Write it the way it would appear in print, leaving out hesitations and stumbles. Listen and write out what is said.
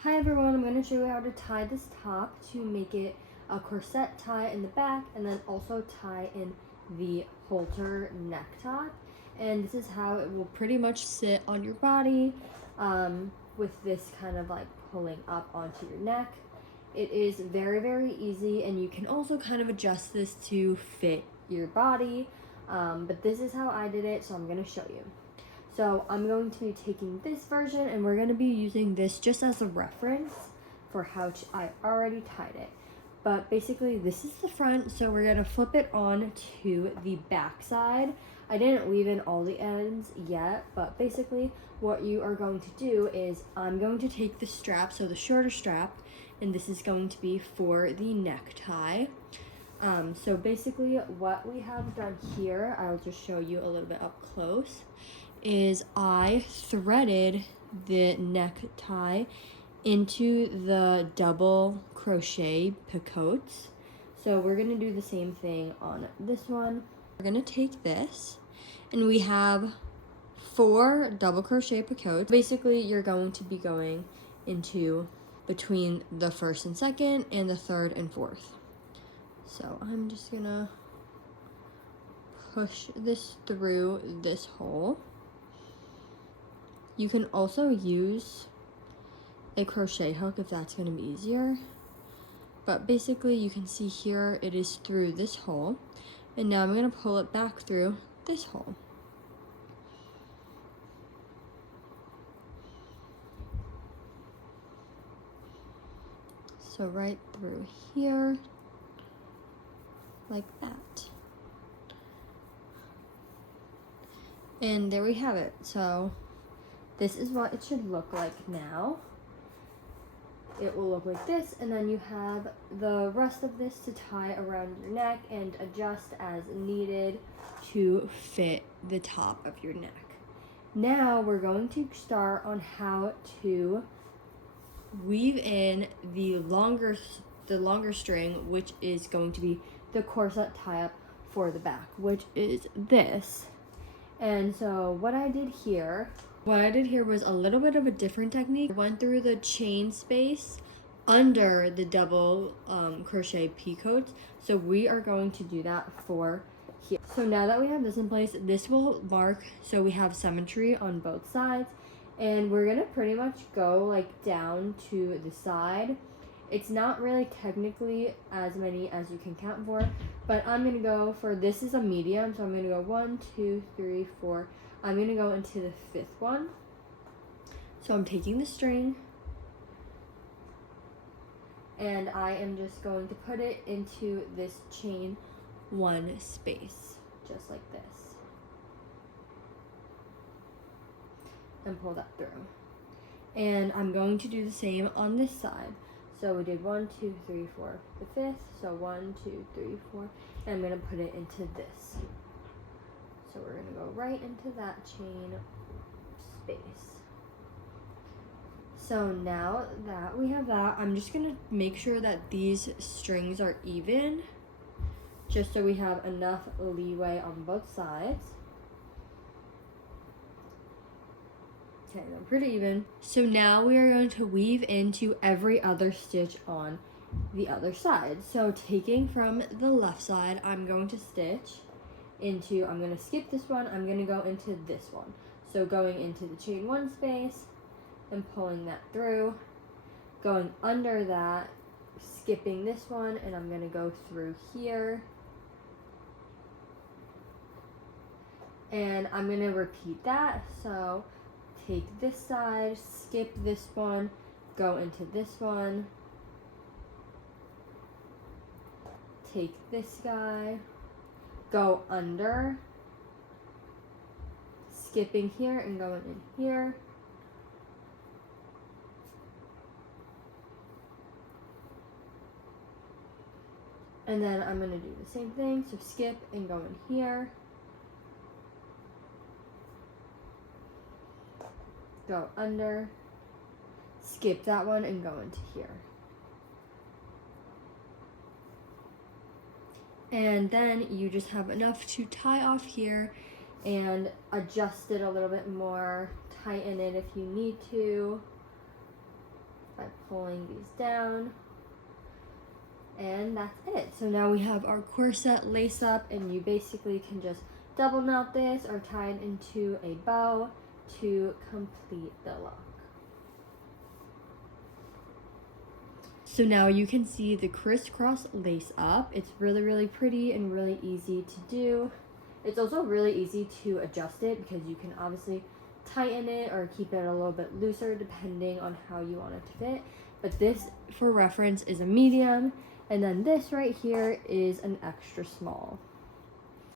Hi everyone, I'm going to show you how to tie this top to make it a corset tie in the back and then also tie in the halter neck top. And this is how it will pretty much sit on your body with this kind of like pulling up onto your neck. It is very, very easy, and you can also kind of adjust this to fit your body. But this is how I did it, so I'm going to show you. So I'm going to be taking this version and we're going to be using this just as a reference for how I already tied it. But basically this is the front, so we're going to flip it on to the back side. I didn't weave in all the ends yet, but basically what you are going to do is I'm going to take the strap, so the shorter strap, and this is going to be for the necktie. So basically what we have done here, I'll just show you a little bit up close, is I threaded the necktie into the double crochet picots. So we're gonna do the same thing on this one. We're gonna take this and we have 4 double crochet picots. Basically you're going to be going into between the first and second and the third and fourth. So I'm just gonna push this through this hole. You can also use a crochet hook if that's going to be easier. But basically you can see here it is through this hole. And now I'm going to pull it back through this hole. So right through here, like that. And there we have it. So this is what it should look like now. It will look like this, and then you have the rest of this to tie around your neck and adjust as needed to fit the top of your neck. Now we're going to start on how to weave in the longer string, which is going to be the corset tie-up for the back, which is this. And so what I did here was a little bit of a different technique. I went through the chain space under the double crochet picots. So we are going to do that for here. So now that we have this in place, this will mark so we have symmetry on both sides. And we're gonna pretty much go like down to the side. It's not really technically as many as you can count for, but I'm gonna go for, this is a medium, so I'm gonna go 1, 2, 3, 4. I'm gonna go into the 5th one. So I'm taking the string and I am just going to put it into this chain 1 space, just like this. And pull that through. And I'm going to do the same on this side. So we did 1, 2, 3, 4, the 5th. So 1, 2, 3, 4, and I'm gonna put it into this. So we're gonna go right into that chain space. So now that we have that, I'm just gonna make sure that these strings are even, just so we have enough leeway on both sides. Okay, they're pretty even. So now we are going to weave into every other stitch on the other side. So taking from the left side, I'm going to stitch into, I'm going to skip this one, I'm going to go into this one. So going into the chain 1 space and pulling that through, going under that, skipping this one, and I'm going to go through here. And I'm going to repeat that. So take this side, skip this one, go into this one, take this guy, go under, skipping here and going in here, and then I'm going to do the same thing, so skip and go in here, go under, skip that one and go into here. And then you just have enough to tie off here and adjust it a little bit more, tighten it if you need to. by pulling these down. And that's it. So now we have our corset lace up, and you basically can just double knot this or tie it into a bow to complete the look. So now you can see the crisscross lace up. It's really, really pretty and really easy to do. It's also really easy to adjust it because you can obviously tighten it or keep it a little bit looser depending on how you want it to fit. But this, for reference, is a medium, and then this right here is an extra small.